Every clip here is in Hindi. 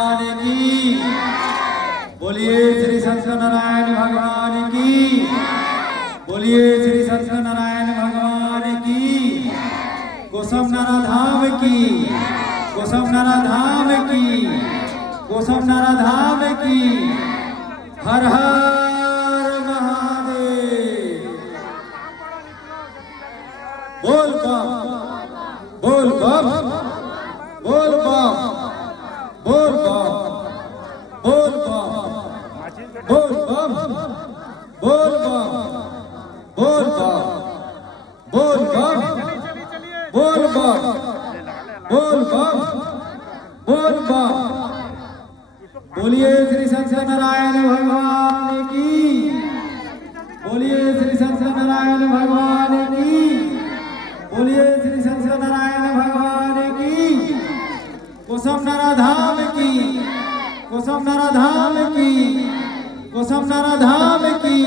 भगवान की बोलिए, श्री सत्यनारायण भगवान की बोलिए, श्री सत्यनारायण भगवान की, गोसमनारा धाम की, गोसमनारा धाम की, गोसमनारा धाम की। हर हर महादेव। बोल बम, बोल बम, बोल बम, बोल बम, बोल बम, बोल बम, बोल बम, बोल बम, बोल बम, बोल बम, बोल बम, बोल बम। बोलिए श्री सत्यनारायण भगवान की, बोलिए श्री सत्यनारायण भगवान की, बोलिए श्री सत्यनारायण भगवान की, गोसमनारा धाम की, गोसमनारा धाम की, गोसमनारा धाम की।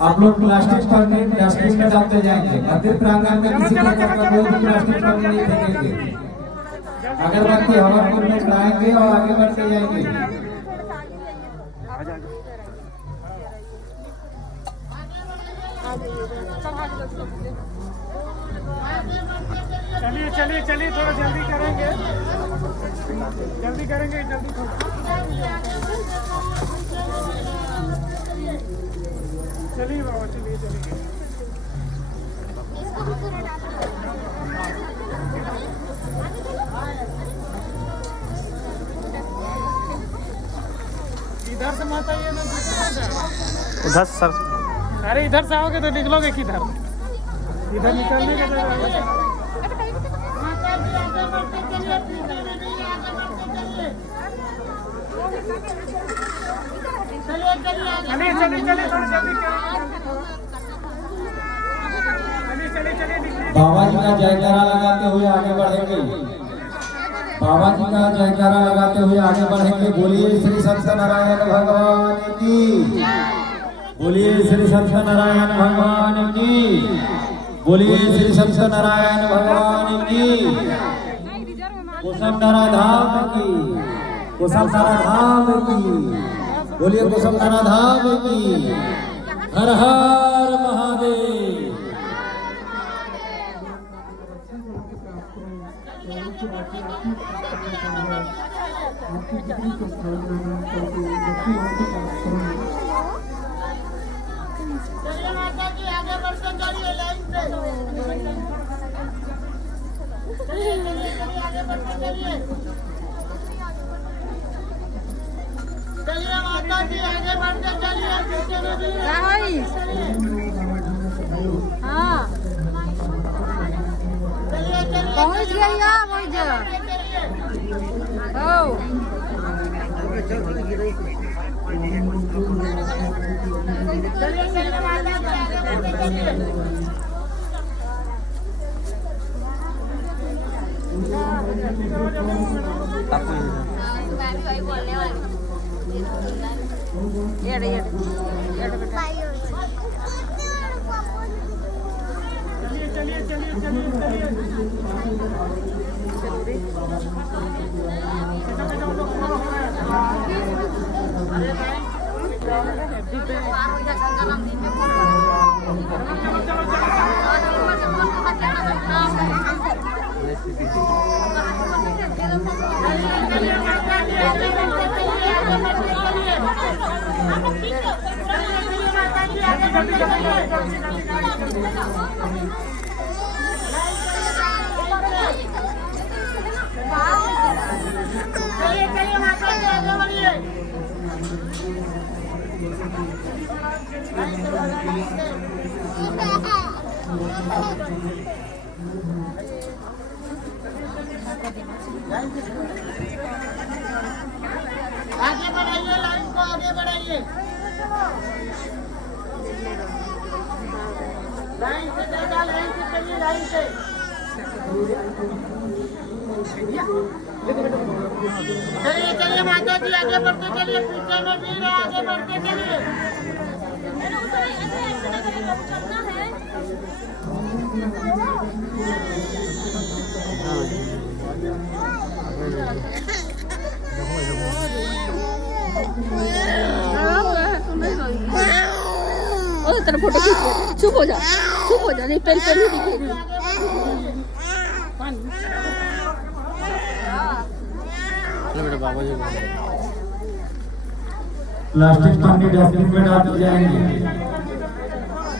आप लोग प्लास्टिक पन्नी डस्टबिन में डालते जाएंगे। मंदिर प्रांगण में किसी प्रकार का कोई भी प्लास्टिक पन्नी नहीं फेंकेंगे। अगरबत्ती हवा में चढ़ाएंगे और आगे बढ़ते जाएंगे। चलिए चलिए चलिए, थोड़ा जल्दी करेंगे, जल्दी करेंगे, जल्दी चलिए बाबा, चलिए चलिए। इधर से मत आइए ना, उधर सर। अरे इधर से आओगे तो निकलोगे किधर? इधर निकलने का चलिए चलिए चलिए, थोड़ा जल्दी चलिए। बाबा जी का जयकारा लगाते हुए आगे बढ़ेंगे। बाबा जी का जयकारा लगाते हुए आगे बढ़ेंगे। बोलिए श्री सत्यनारायण भगवान की, बोलिए श्री सत्यनारायण भगवान की, बोलिए श्री सत्यनारायण भगवान की, गोसमनारा धाम की, गोसमनारा धाम की, बोलिए गोसमनारा धाम की। हर हर महादेव। चलिए माता जी, आगे बढ़ते चलिए लाइन पे। चलिए चलिए चलिए, आगे बढ़ते चलिए। चलिए माता जी, आगे बढ़ते चलिए। हाँ, चलिए चलिए, पहुँच गई आप वही जगह। चलिए चलिए माता जी, आगे बढ़ते चलिए। चलिए चलिए चलिए। चलिए चलिए माता जी, आगे बढ़िए। आगे बढ़ाइए, लाइन को आगे बढ़ाइए। लाइन से ज्यादा, लाइन से चलिए, लाइन से। चलिए चलिए माता जी आगे बढ़ते चलिए, पीछे में भीड़ है, आगे बढ़ते चलिए। तेरा फोटो खींच ले, चुप हो जा, चुप हो जा, नहीं पेन पेन ही दिखेगी। प्लास्टिक पन्नी डस्टबिन में डाल दी जाएंगे।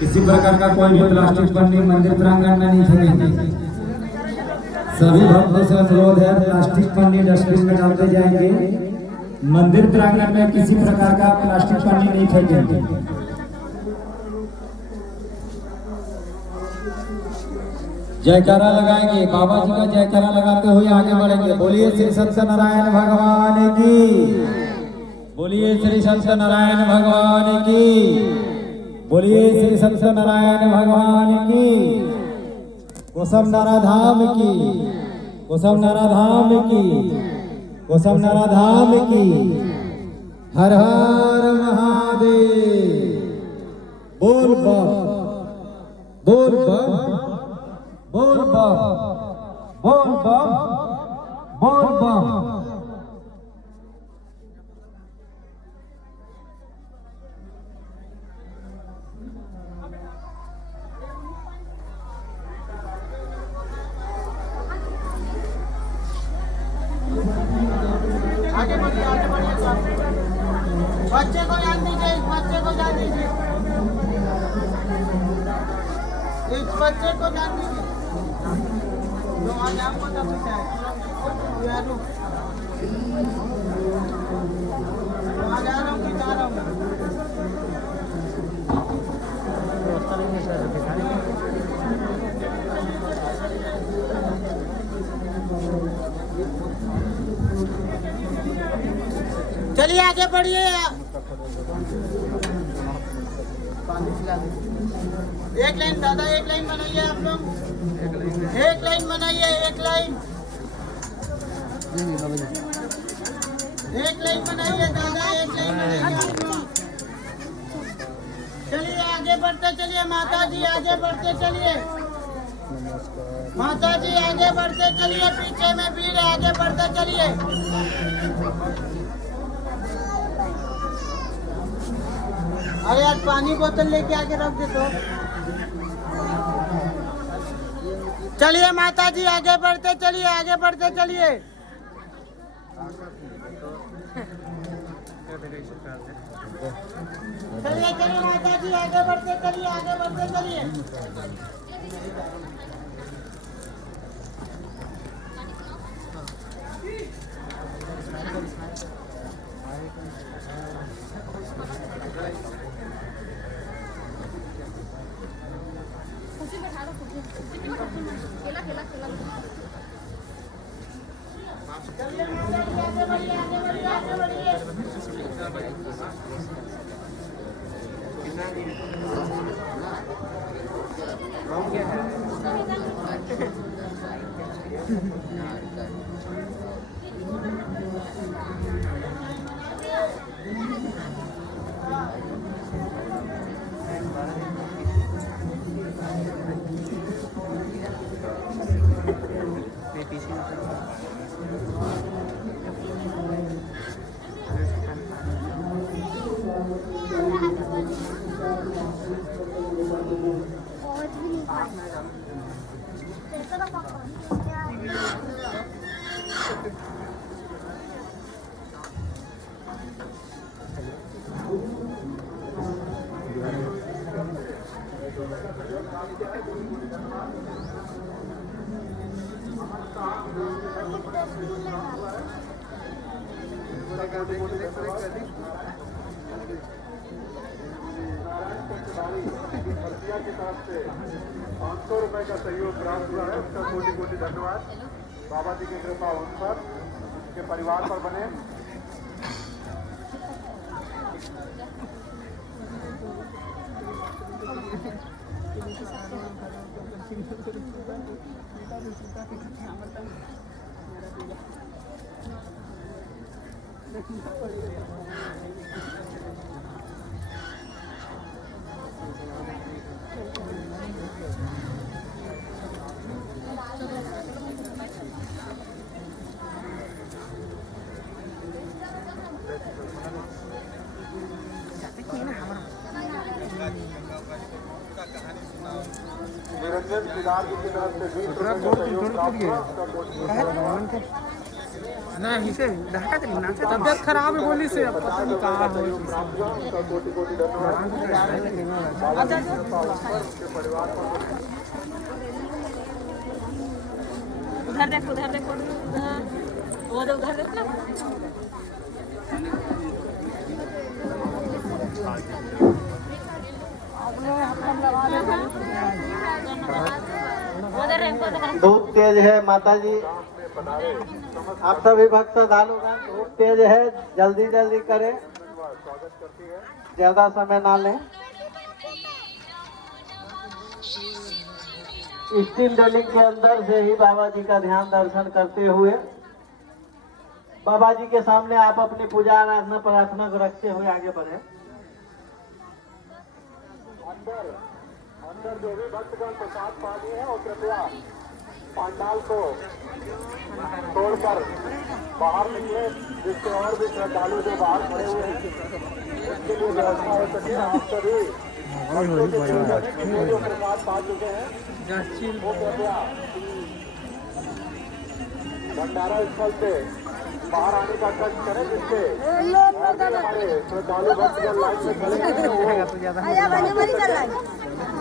किसी प्रकार का कोई भी प्लास्टिक पन्नी मंदिर प्रांगण में नहीं फेंकेंगे। सभी भक्तों से अनुरोध है, प्लास्टिक पन्नी डस्टबिन में डालते जाएंगे। मंदिर प्रांगण में किसी प्रकार का प्लास्टिक पन्नी नहीं फेंकेंगे। जयकारा लगाएंगे, बाबा जी का जयकारा लगाते हुए आगे बढ़ेंगे। बोलिए श्री सत्यनारायण भगवान की, बोलिए श्री सत्यनारायण भगवान की, बोलिए श्री सत्यनारायण भगवान की। कोसमनारा धाम की, कोसमनारा धाम की, कोसमनारा धाम की। हर हर महादेव। बोल बम, बोल बम, बोल बम, बोल बम, बोल बम। आगे बढ़िए, आगे बढ़िए। बच्चे को जान दीजिए, इस बच्चे को जान दीजिए, इस बच्चे को जान दीजिए। जो आ जाओ मतलब पीछे आ जा रहा हूँ कि जा रहा हूँ। चलिए आगे बढ़िए। एक लाइन दादा, एक लाइन बनाइए आप लोग, एक लाइन बनाइए, एक लाइन, एक लाइन बनाइए दादा, एक लाइन बनाइए आप लोग। चलिए आगे बढ़ते चलिए, माता जी आगे बढ़ते चलिए, माता जी आगे बढ़ते चलिए, पीछे में भीड़ है, आगे बढ़ते चलिए। अरे यार पानी बोतल लेके आके रख दे तो। चलिए माता जी आगे बढ़ते चलिए, आगे बढ़ते चलिए। चलिए चलिए माता जी आगे बढ़ते चलिए, आगे बढ़ते चलिए। चलिए माता जी आगे बढ़िए, आगे बढ़िए, आगे बढ़िए। की तरफ से 500 रुपए का सहयोग प्राप्त हुआ है, उसका कोटि कोटि धन्यवाद। बाबा जी की कृपा उन पर, उनके परिवार पर बने। निरंजन बिलार जी की तरफ से 20 रुपए का सहयोग प्राप्त हुआ उसका कोटि तबियत खराब है बोली से अब पता नहीं कहाँ हो सहयोग प्राप्त हुआ उसका कोटि कोटि धन्यवाद बाबा जी की कृपा उन पर उसके परिवार पर उधर देखो उधर देखो हाँ, वो तो उधर देखो ना धूप तेज है माता जी, आप सभी भक्त श्रद्धालुगण धूप तेज है, जल्दी जल्दी करें, ज्यादा समय ना लें। स्टील डलिंग के अंदर से ही बाबा जी का ध्यान दर्शन करते हुए बाबा जी के सामने आप अपनी पूजा आराधना प्रार्थना को रखते हुए आगे बढ़े। अंदर जो भी भक्तगण प्रसाद पा लिए हैं और कृपया पंडाल को तोड़कर बाहर निकले, जिससे और भी श्रद्धालु जो बाहर खड़े हुए हैं उसके लिए व्यवस्था हो सके। आप सभी भक्तों के लिए जो प्रसाद पा चुके हैं वो कृपया भंडारा स्थल से बाहर आने का कष्ट करें, जिससे हमारे श्रद्धालु भक्तगण लाइन में खड़े हैं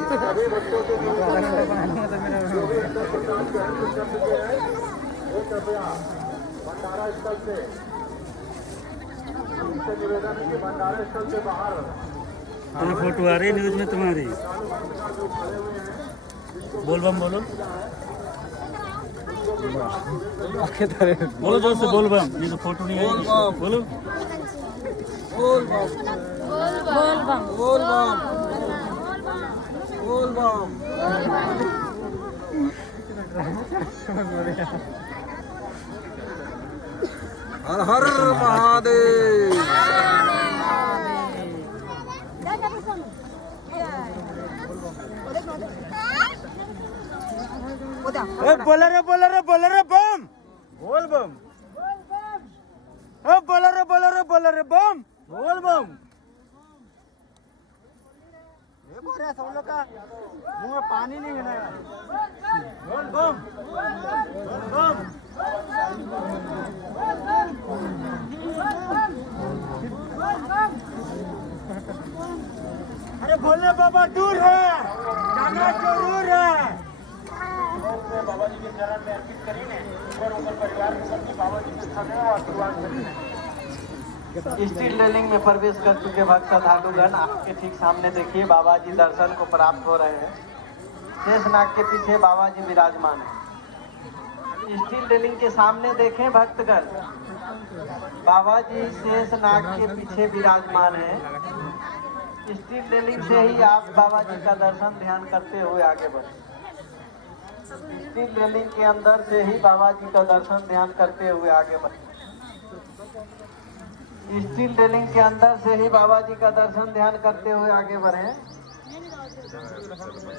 सभी बच्चों के जो भी अंदर प्रसाद ग्रहण कर चुके हैं वो कृपया भंडारा स्थल से उनसे निवेदन है कि भंडारा स्थल से बाहर फोटो आ रही न्यूज में तुम्हारी। बोल बम बोलो बोलो जोर से बोल बम, ये तो फोटो नहीं है। बोलो बोल बम बोल बम बोल बम बोल बम। हर हर महादेव। बोल रे बम बोल बम। बोल रे बम बोल बम। ये बोल रहा सब लोग का मुंह में पानी नहीं है ना। बोल बम बोल बम। अरे भोले बाबा दूर है, जाना जरूर है। बाबा जी के चरण में अर्पित करेंगे और ऊपर परिवार के सबके बाबा जी के सदैव आशीर्वाद करेंगे। स्टील रेलिंग में प्रवेश कर चुके भक्त श्रद्धालुगण आपके ठीक सामने देखिए बाबा जी दर्शन को प्राप्त हो रहे हैं। शेषनाग के पीछे बाबा जी विराजमान हैं। स्टील रेलिंग के सामने देखें भक्तगण, बाबा जी शेषनाग के पीछे विराजमान हैं। स्टील रेलिंग से ही आप बाबा जी का दर्शन ध्यान करते हुए आगे बढ़े। स्टील रेलिंग के अंदर से ही बाबा जी का दर्शन ध्यान करते हुए आगे बढ़े। स्टील रेलिंग के अंदर से ही बाबा जी का दर्शन ध्यान करते हुए आगे बढ़े।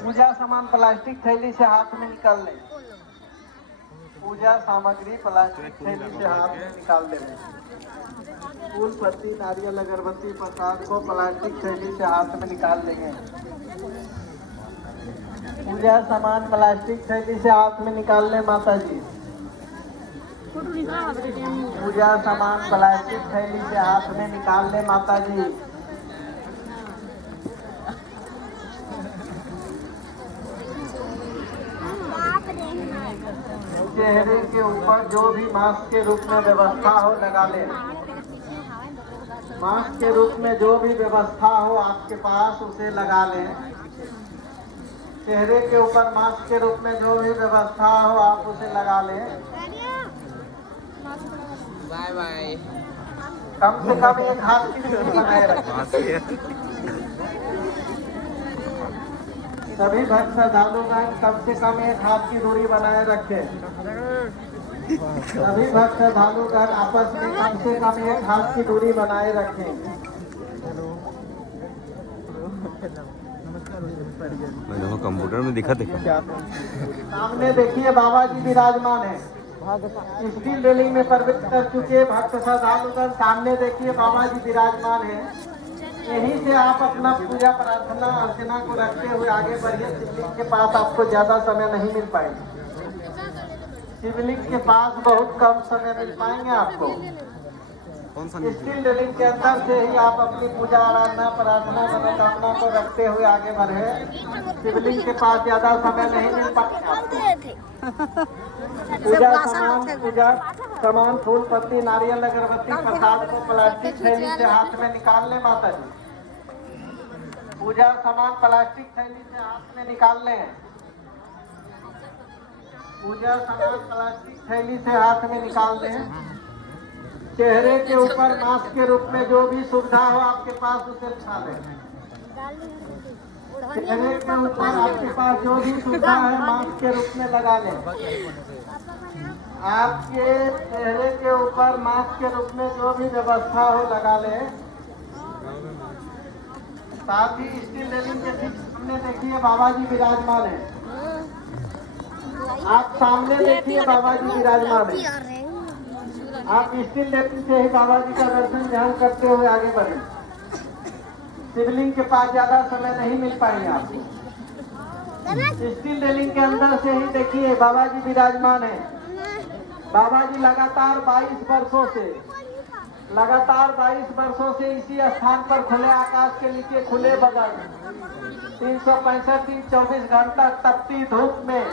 पूजा सामान प्लास्टिक थैली से हाथ में निकाल लें। पूजा सामग्री प्लास्टिक थैली से हाथ में निकाल दें। फूल पत्ती नारियल अगरबत्ती प्रसाद को प्लास्टिक थैली से हाथ में निकाल लेंगे। पूजा सामान प्लास्टिक थैली से हाथ में निकाल लें माता जी। पूजा सामान प्लास्टिक थैली से हाथ में निकाल ले माता जी। चेहरे के ऊपर जो भी मास्क के रूप में व्यवस्था हो लगा ले। मास्क के रूप में जो भी व्यवस्था हो आपके पास उसे लगा ले। चेहरे के ऊपर मास्क के रूप में जो भी व्यवस्था हो आप उसे लगा ले। Bye bye. कम से कम एक हाथ की दूरी बनाए रखें। सभी भक्त श्रद्धालुगण कम से कम 1 हाथ की दूरी बनाए रखें। सभी भक्त श्रद्धालुगण आपस में कम से कम 1 हाथ की दूरी बनाए रखें। मैंने वो कंप्यूटर में दिखा सामने देखिए बाबा जी विराजमान है। स्टील रेलिंग में प्रवेश कर चुके भक्त श्रद्धालुगण सामने देखिए बाबा जी विराजमान है। यहीं से आप अपना पूजा प्रार्थना अर्चना को रखते हुए आगे बढ़िए। शिवलिंग के पास आपको ज्यादा समय नहीं मिल पाएगा। शिवलिंग के पास बहुत कम समय मिल पाएंगे आपको। स्टील रेलिंग के अंदर से ही आप अपनी पूजा आराधना प्रार्थना मनोकामना को रखते हुए आगे बढ़े। शिवलिंग के पास ज्यादा समय नहीं मिल पाएगा। पूजा सामान फूल पत्ती नारियल अगरबत्ती प्रसाद को प्लास्टिक थैली से हाथ में निकाल ले माता जी। पूजा सामान प्लास्टिक थैली से हाथ में निकाल ले। पूजा सामान प्लास्टिक थैली से हाथ में निकाल ले। चेहरे के ऊपर मास्क के रूप में जो भी सुविधा हो आपके पास उसे उठा ले। चेहरे के ऊपर आपके पास जो भी सुविधा है मास्क के रूप में लगा ले। आपके चेहरे के ऊपर मास्क के रूप में जो भी व्यवस्था हो लगा ले। साथ ही स्टील रेलिंग के ठीक सामने देखिए बाबा जी विराजमान है। आप सामने देखिए बाबा जी विराजमान है। आप स्टील रेलिंग से ही बाबा जी का दर्शन ध्यान करते हुए आगे बढ़े। शिवलिंग के पास ज्यादा समय नहीं मिल पाएंगे आपको। स्टील रेलिंग के अंदर से ही देखिए बाबा जी विराजमान है। बाबा जी लगातार 22 वर्षों से इसी स्थान पर खुले आकाश के नीचे खुले बदन 365 दिन 24 घंटा तपती धूप में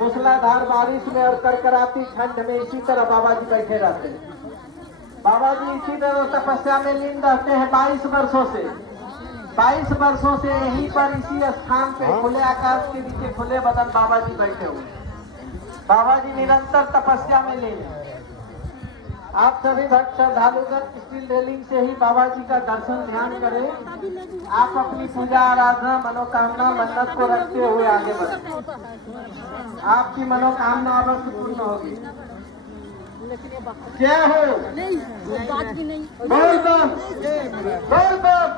मूसलाधार बारिश में और करकराती ठंड में इसी तरह बाबा जी बैठे रहते हैं। बाबा जी इसी तरह तपस्या में लीन रहते हैं 22 वर्षों से। 22 वर्षों से यहीं पर इसी स्थान पे खुले आकाश के नीचे खुले बदन बाबा जी बैठे हुए। बाबा जी निरंतर तपस्या में लीन हैं। आप सभी भक्त श्रद्धालुगण स्टील रेलिंग से ही बाबा जी का दर्शन ध्यान करें। आप अपनी पूजा आराधना मनोकामना मन्नत को रखते हुए आगे बढ़ें। आपकी मनोकामना अवश्य पूर्ण होगी। जय हो। बोल बम बोल बम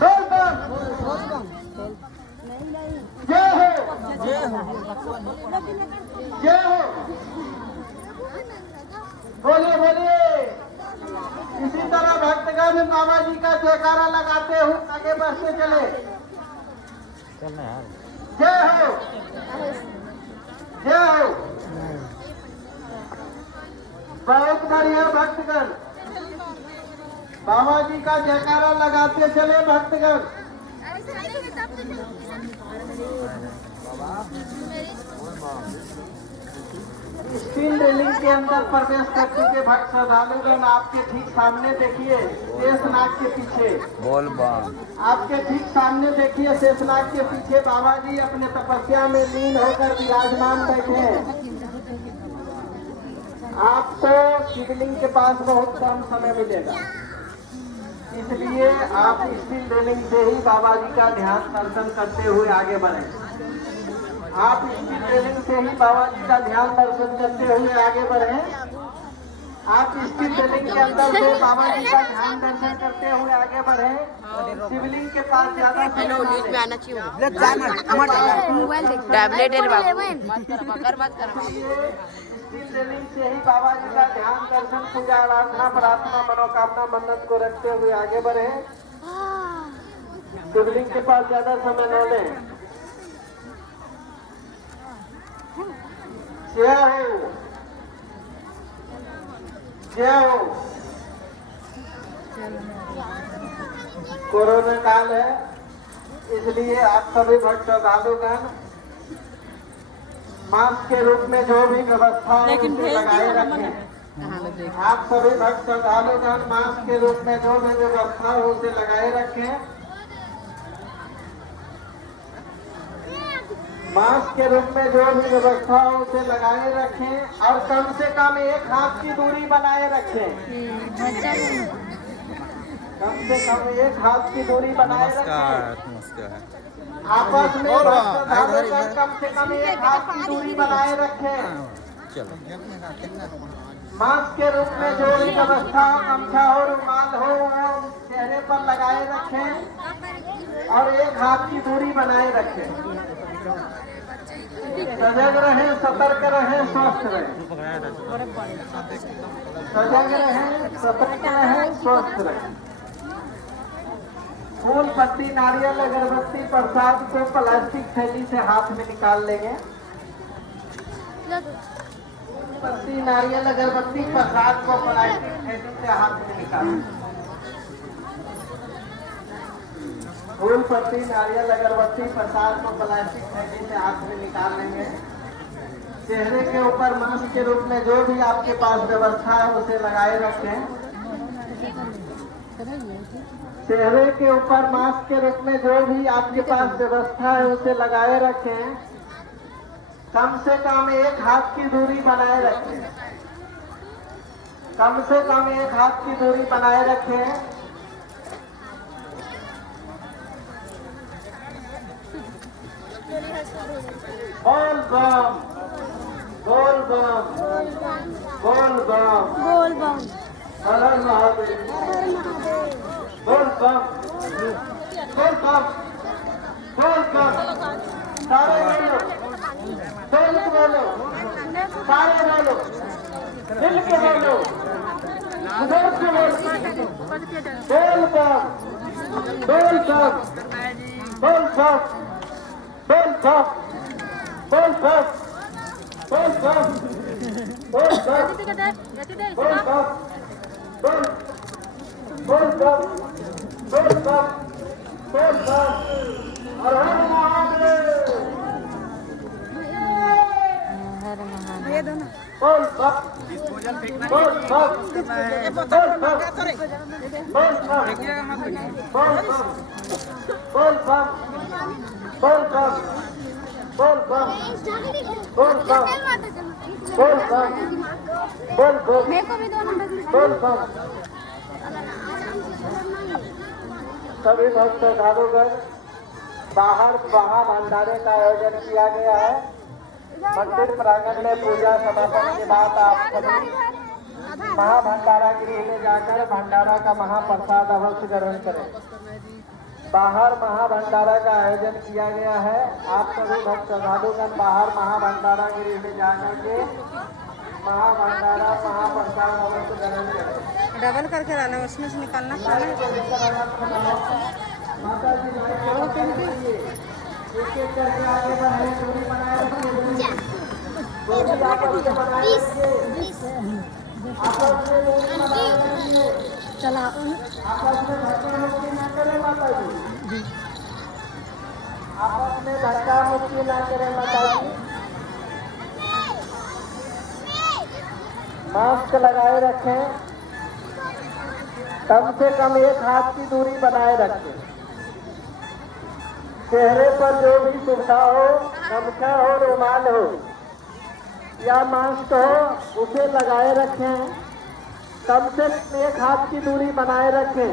बोल बम। जय हो जय हो। बोलिए बोलिए। इसी तरह भक्तगण बाबा जी का जयकारा लगाते हुए आगे बढ़ते चले। जय हो जय हो। बहुत बढ़िया भक्तगण बाबा जी का जयकारा लगाते चले भक्तगण। स्टील रेलिंग के अंदर प्रवेश कर चुके भक्त श्रद्धालुगण आपके ठीक सामने देखिए शेषनाग के पीछे। बोल बम। आपके ठीक सामने देखिए शेषनाग के पीछे बाबा जी अपने तपस्या में लीन होकर विराजमान बैठे हैं। आपको शिवलिंग के पास बहुत कम समय मिलेगा, इसलिए आप स्टील रेलिंग से ही बाबा जी का ध्यान दर्शन करते हुए आगे बढ़े। आप स्टील रेलिंग से ही बाबा जी का ध्यान दर्शन करते हुए आगे बढ़े। आप स्टील रेलिंग के अंदर से बाबा जी का ध्यान दर्शन करते हुए आगे बढ़े। शिवलिंग के पास ज्यादा स्टील रेलिंग से ही बाबा जी का ध्यान दर्शन पूजा आराधना प्रार्थना मनोकामना मन्नत को रखते हुए आगे बढ़े। शिवलिंग के पास ज्यादा समय न लें। जय हो जय हो। कोरोना काल है, इसलिए आप सभी भक्त श्रद्धालुगण मास्क के रूप में जो भी व्यवस्था है उसे लगाए रखें। आप सभी भक्त श्रद्धालुगण मास्क के रूप में जो भी व्यवस्था है उसे लगाए रखें। मास्क के रूप में जो भी व्यवस्था हो उसे लगाए रखें और कम से कम 1 हाथ की दूरी बनाए रखें। कम से कम 1 हाथ की दूरी बनाए रखें। नमस्कार। आपस में भक्त धारुगण कम से कम 1 हाथ की दूरी बनाए रखें। मास्क के रूप में जो भी व्यवस्था गमछा हो रुमाल हो वो चेहरे पर लगाए रखें और 1 हाथ की दूरी बनाए रखें। सजग रहें, सतर्क रहें, स्वस्थ रहें। सजग रहें, सतर्क रहें, स्वस्थ रहें। फूल पत्ती नारियल अगरबत्ती प्रसाद को प्लास्टिक थैली से हाथ में निकाल लेंगे। पत्ती नारियल अगरबत्ती प्रसाद को प्लास्टिक थैली से हाथ में निकालें। फूल पत्ती नारियल अगरबत्ती प्रसाद को प्लास्टिक थैली से हाथ में निकाल लेंगे। चेहरे के ऊपर मास्क के रूप में जो भी आपके पास व्यवस्था है उसे लगाए रखें। चेहरे के ऊपर मास्क के रूप में जो भी आपके पास व्यवस्था है उसे लगाए रखें। कम से कम 1 हाथ की दूरी बनाए रखें। कम से कम 1 हाथ की दूरी बनाए रखें। बोल बम, बोल बम, बोल बम, बोल बम, हर हर महादेव, बोल बम, बोल बम, बोल बम। सारे बोलो, बोलो, सारे बोलो, दिल के बोलो, उधर से बोलो, बोल बम, बोल बम, बोल बम, बोल बम, बोल बम, बोल बम, बोल बम, बोल बम, बोल बम, बोल बम, बोल बम, हर हर महादेव, बोल बम, बोल बम, बोल बम, बोल बम, बोल बम, बोल बम, बोल बम, बोल बम, बोल बम, बोल बम, बोल बम, बोल बम। सभी भक्त श्रद्धालुगण बाहर महाभंडारे का आयोजन किया गया है। मंदिर प्रांगण में पूजा समापन के बाद आप सभी महाभंडारा गृह में जाकर भंडारा का महाप्रसाद अवश्य ग्रहण करें। बाहर महाभंडारा का आयोजन किया गया है। आप सभी भक्त श्रद्धालुगण बाहर महाभंडारा गृह में जाकर के महाभंडारा महाप्रसाद अवश्य ग्रहण करें। डबल करके डालना, उसमें से निकालना माता जी एक करके आगे बढ़े, दूरी बनाए रखिए, आपस में बनाए रखिए, आपस में दूरी बनाए रखिए, चला आपस में धक्का मुक्की ना करें माता जी, आपस में धक्का मुक्की ना करें माता जी। मास्क लगाए रखें। कम से कम 1 हाथ की दूरी बनाए रखें। चेहरे पर जो भी सुविधा हो, गमछा हो, रुमाल हो या मास्क हो उसे लगाए रखें। कम से कम 1 हाथ की दूरी बनाए रखें।